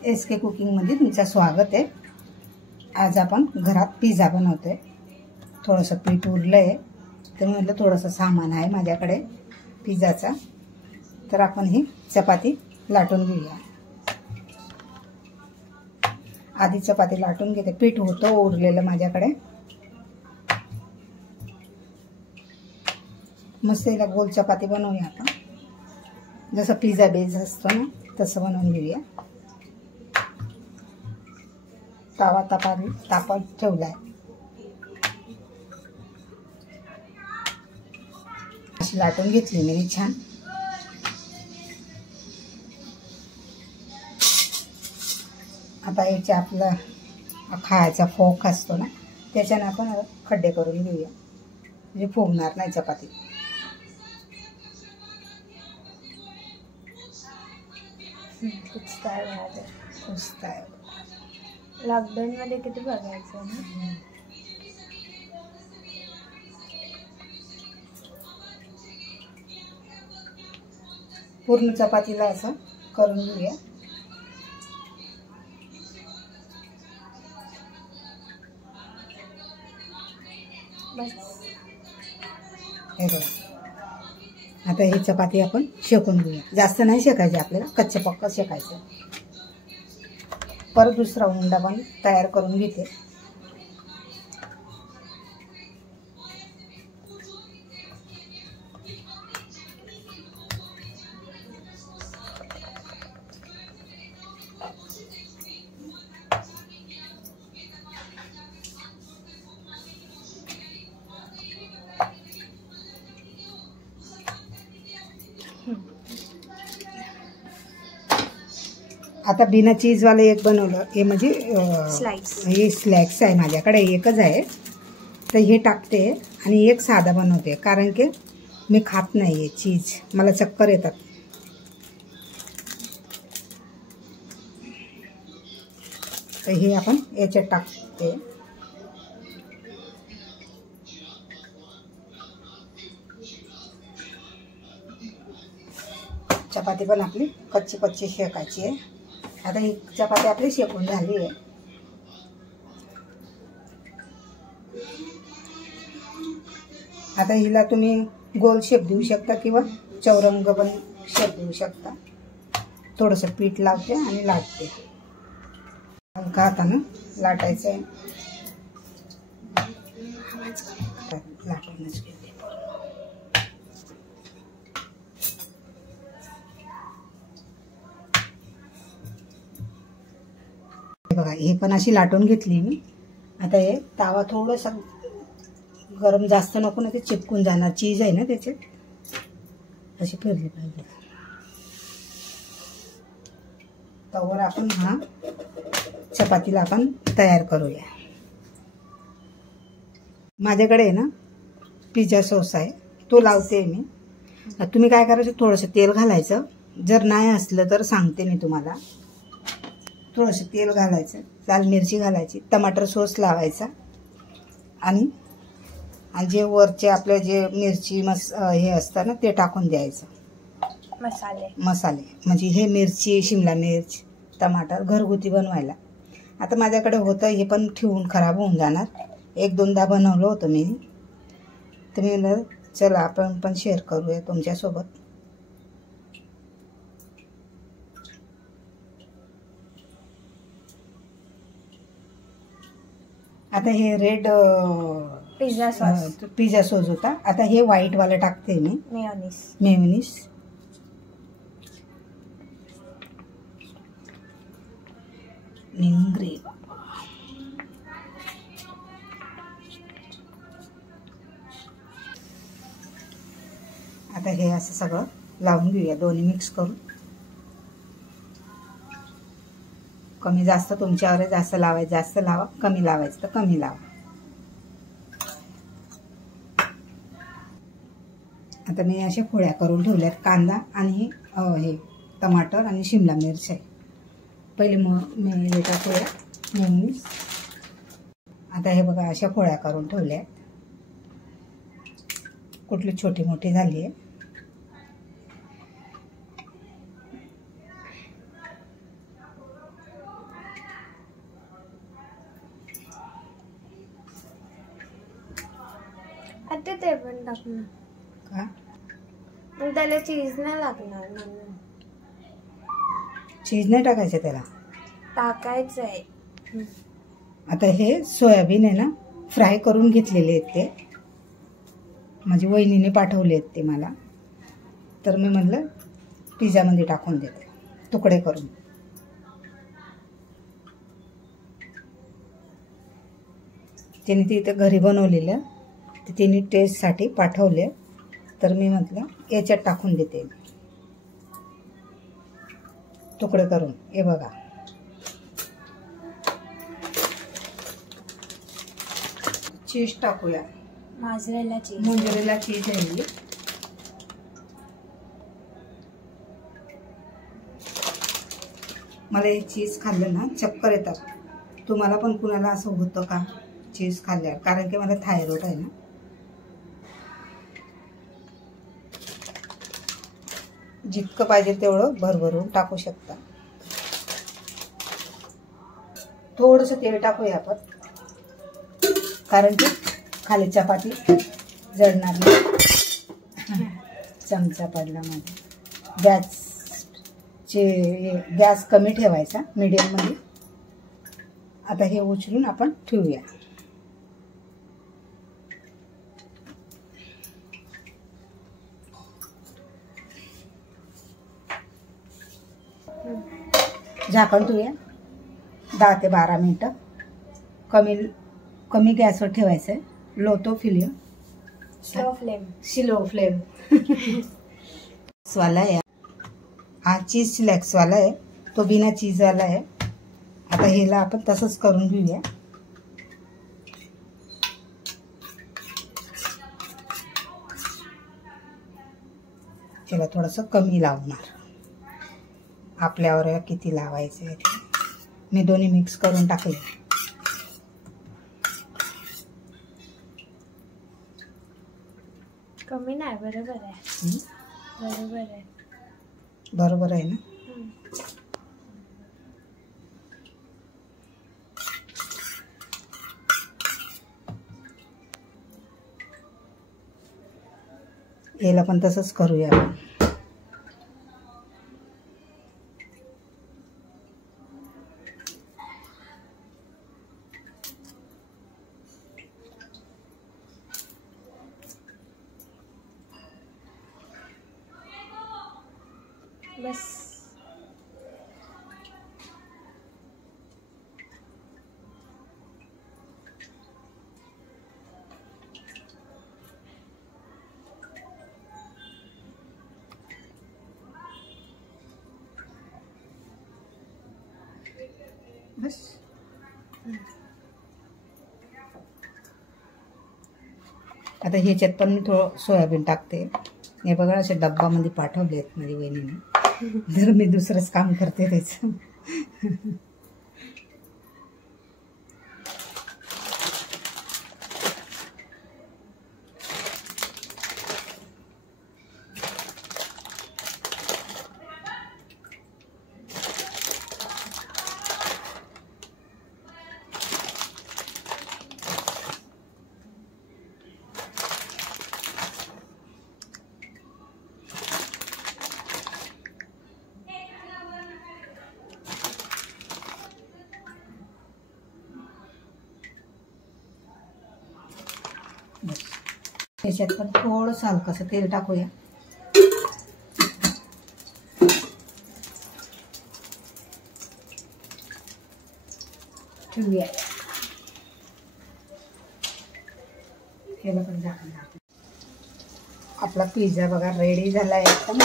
SK कुकिंगमध्ये तुमचं स्वागत आहे। आज आपण घरात पिझ्झा बनवतोय। थोडंसं पीठ उरलंय तर म्हटलं थोडंसं सामान आहे माझ्याकडे पिझ्झाचा, तर आपण ही चपाती लाटून घेऊया। आधी चपाती लाटून घेते, पीठ होतं उरलेलं माझ्याकडे। मस्त याला गोल चपाती बनवूया आपण, जसं पिझ्झा बेस असतो ना तसं बनवून घेऊया। तवा तापत ठेवलाय, अशी लाटून घेतली मी छान। आता याचे आपला खायचा फोक असतो ना त्याच्याने आपण खड्डे करून घेऊया, म्हणजे फुगणार नाही चपाती। लॉकडाऊन मध्ये किती बघायचं ना। पूर्ण चपातीला असं करून घेऊया। हे बघा, आता ही चपाती आपण शेकून घेऊया। जास्त नाही शेकायची आपल्याला, कच्चे पक्क शेकायचं। परत दुसरा उंडा पण तयार करून घेते। आता बिना चीजवालं एक बनवलं, हे म्हणजे हे स्लॅक्स आहे माझ्याकडे, एकच आहे तर हे टाकते आणि एक साधा बनवते, कारण की मी खात नाही आहे चीज, मला चक्कर येतात। तर हे आपण याच्यात टाकते। चपाती पण आपली कच्ची शेकायची आहे। आता ही चपाती आपली शेकून झाली आहे। आता हिला तुम्ही गोल शेप देऊ शकता किंवा चौरंग पण शेप देऊ शकता। थोडंसं पीठ लावते आणि लाटते, हलका हातानं लाटायचं आहे। लाटूनच घेते। बघा, हे पण अशी लाटून घेतली मी। आता हे तावा थोडंसं गरम, जास्त नको ना, ते चिपकून जाणार, चीज आहे ना त्याच्यात, अशी फिरली पाहिजे। तवर आपण हा चपातीला आपण तयार करूया। माझ्याकडे आहे ना पिझ्झा सॉस आहे, तो लावते मी। तुम्ही काय करायचं, थोडंसं तेल घालायचं, जर नाही असलं तर सांगते मी तुम्हाला। थोडंसं तेल घालायचं, लाल मिरची घालायची, टमाटर सॉस लावायचा आणि जे वरचे आपले जे मिरची हे असतं ना ते टाकून द्यायचं। मसाले म्हणजे हे मिरची, शिमला मिर्च, टमाटर घरगुती बनवायला। आता माझ्याकडे होतं, हे पण ठेवून खराब होऊन जाणार, एक दोनदा बनवलं होतं मी, तर मी म्हणलं चला आपण पण शेअर करूया तुमच्यासोबत। आता हे रेड पिझ्झा सॉस होता, आता हे व्हाईट वाला टाकते मी, मेयोनीज। निंग्रे आता हे असं सगळं लावून घेऊया, दोन्ही मिक्स करून। कमी जास्त तुमच्यावर, जास्त लावायचं जास्त लावा, कमी लावायचं तर कमी लावा। आता मी अशा पोळ्या करून ठेवल्यात, कांदा आणि हे टमाटर आणि शिमला मिरची आहे। पहिले मी हे टाकूया मेयोनीज। आता हे बघा, अशा पोळ्या करून ठेवल्या, कुठली छोटी मोठी झाली आहे। ते पण टाकणार का? पण त्याला चीज नाही लागणार म्हणून. चीज नाही टाकायचं त्याला. टाकायचं आहे. आता हे सोयाबीन आहे ना, फ्राय करून घेतलेले आहेत ते. माझी वहिनीने पाठवले आहेत ते मला. तर मी म्हणलं पिझ्झामध्ये टाकून देते तुकडे करून. तिने ते इथं घरी बनवलेलं ते तिने टेस्टसाठी पाठवले. तर मी म्हटलं याच्यात टाकून देते तुकडे करून. हे बघा, चीज टाकूया. मोझरेला चीज. मोझरेला चीज आहे ही. मला हे चीज खाल्लं ना चक्कर येतात. तुम्हाला पण कुणाला असं होतं का चीज खाल्ल्यावर? कारण की मला थायरॉइड आहे ना. जितकं पाहिजे तेवढं भरभरून टाकू शकता. थोडंसं तेल टाकूया आपण, कारण की खाली चपाती जळणार नाही. चमचा पडला माझा. गॅस कमी ठेवायचा, मीडियम मध्ये. आता हे उचलून आपण ठेवूया. झाकण ठेवूया 10 ते 12 मिनिटं. कमी गॅसवर ठेवायचं आहे. लो तो फ्लेम. स्लो फ्लेम वाला आहे हा. चीज फ्लेक्स वाला आहे तो, बिना चीज वाला आहे. आता ह्याला आपण तसंच करून घेऊया. ह्याला थोडंसं कमी लावणार. आपल्यावर किती लावायचं आहे ते. मी दोन्ही मिक्स करून टाकले. कमी नाही, बरोबर आहे. बरोबर आहे. बरोबर आहे ना. याला पण तसंच करूया आपण. बस. बस. आता ह्याच्यात पण मी थोडं सोयाबीन टाकते. हे बघा असे डब्बामध्ये पाठवले आहेत माझी वहिनीने. जर मी दुसरंच काम करते त्याचं. त्याच्यात पण थोडंसं हलकंसं तेल टाकूया. ठेवूया. त्याला पण झाकण टाकू. आपला पिझ्झा बघा रेडी झाला एकदम.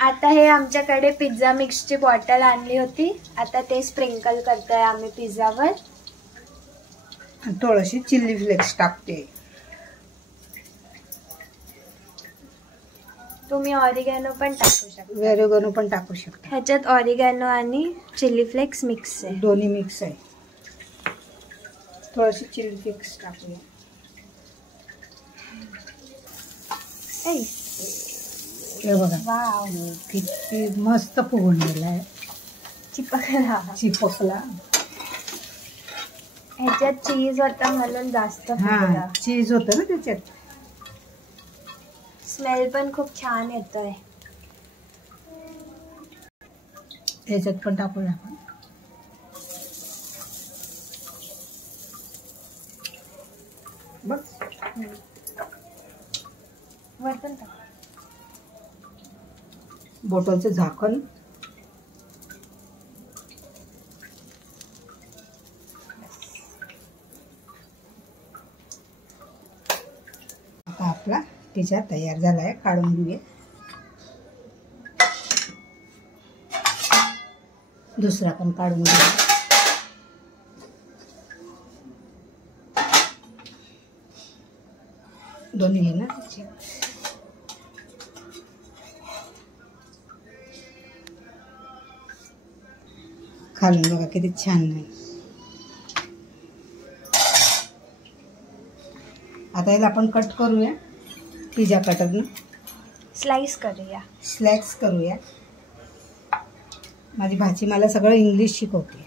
आता हे आमच्याकडे पिझ्झा मिक्सची बॉटल आणली होती. आता ते स्प्रिंकल करतोय आम्ही पिझ्झावर. थोडीशी चिल्ली फ्लेक्स टाकते. तुम्ही ऑरिगॅनो पण टाकू शकता. ऑरिगॅनो पण टाकू शकता. ह्याच्यात ऑरिगॅनो आणि चिल्ली फ्लेक्स मिक्स आहे. दोन्ही मिक्स आहे. थोडीशी चिल्ली फ्लेक्स टाकूया. हे बघा वाव, किती मस्त फुगून गेला आहे. चिपकला. चिपकला. ह्याच्यात चीज होता म्हणून जास्त हा चीज होतं ना त्याच्यात. स्मेल पण खूप छान येतोय. ह्याच्यात पण टाकूया आपण. बघ वरतून टाक. बॉटलचं झाकण. आता आपला पिझ्झा तयार झालाय. काढून घेऊया. दुसरा पण काढून घेऊया. दोन्ही घे ना. खालून बघा किती छान आहे. आता याला आपण कट करूया पिझ्झा कटरनं. स्लाइस करूया. स्लॅक्स करूया. माझी भाची मला सगळं इंग्लिश शिकवते.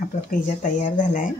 आपला पिझ्झा तयार झालाय.